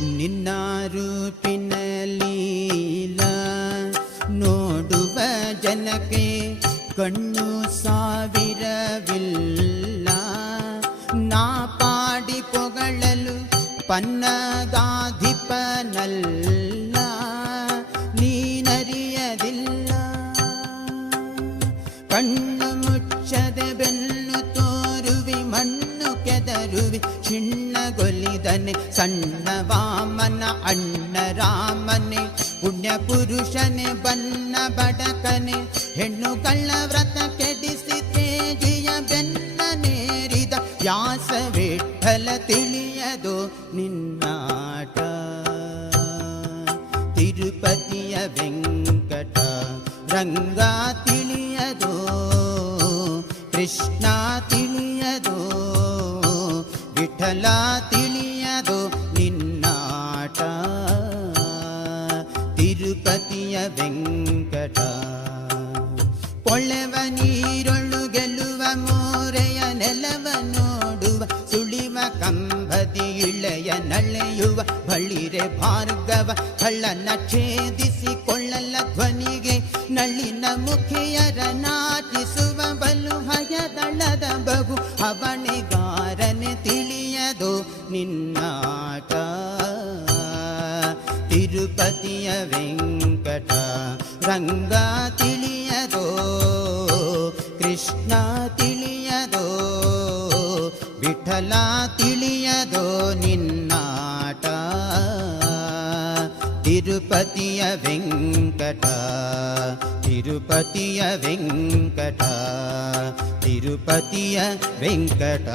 ನಿನ್ನ ಲೀಲಾ ನೋಡುವ ಜನಕ್ಕೆ ಕಣ್ಣು ಸಾವಿರವಿಲ್ಲ. ನಾ ಪಾಡಿ ಪೊಗಳಲು ಪನ್ನದಾಧಿಪನಲ್ಲ ನೀನರಿಯದಿಲ್ಲ. ಕಣ್ಣು ಮುಚ್ಚದೆ ಬೆನ್ನು ತೋರುವಿ ಕೆದರುವೆ ಕ್ಷಿಣ್ಣಗೊಲಿದನೆ ಸಣ್ಣ ವಾಮನ, ಅಣ್ಣ ರಾಮನೆ. ಪುಣ್ಯ ಪುರುಷನೆ ಬನ್ನ ಬಡಕನೆ. ಹೆಣ್ಣು ಕಳ್ಳ ವ್ರತ ಕೆಡಿಸಿ ತೇಜಿಯ ಬೆನ್ನ ನೇರಿದ. ವ್ಯಾಸ ವಿಠಲ ತಿಳಿಯದು ನಿನ್ನಾಟ. ತಿರುಪತಿಯ ವೆಂಕಟ, ರಂಗ ತಿಳಿಯದೋ ಕೃಷ್ಣ ವಿಠಲ ತಿಳಿಯದು ನಿನ್ನಾಟ. ತಿರುಪತಿಯ ವೆಂಕಟ. ಕೊಳ್ಳವ ನೀರೊಳು ಗೆಲ್ಲುವ ಮೋರೆಯ ನೆಲವ ನೋಡುವ, ಸುಳಿವ ಕಂಬದಿ ಇಳೆಯ ನಳೆಯುವ ಬಳಿರೆ ಭಾರ್ಗವ, ಕಳ್ಳನ ಛೇದಿಸಿಕೊಳ್ಳಲ ಧ್ವನಿಗೆ, ನಳ್ಳಿನ ಮುಖಿಯರ ನಾಟಿಸುವ ಬಲು ಹಯದಳದ ಬಹು ಅವನಿಗಾರನೆ ತಿಳಿಯದು ನಿನ್ನಾಟ ತಿರುಪತಿಯ ವೆಂಕಟ ರಂಗ ತಿಳಿಯದೋ ಕೃಷ್ಣ ತಿಳಿಯದೋ ವಿಠಲ ತಿಳಿಯದೋ ನಿನ್ನಾಟ ತಿರುಪತಿಯ ವೆಂಕಟ ತಿರುಪತಿಯ ವೆಂಕಟ ತಿರುಪತಿಯ ವೆಂಕಟ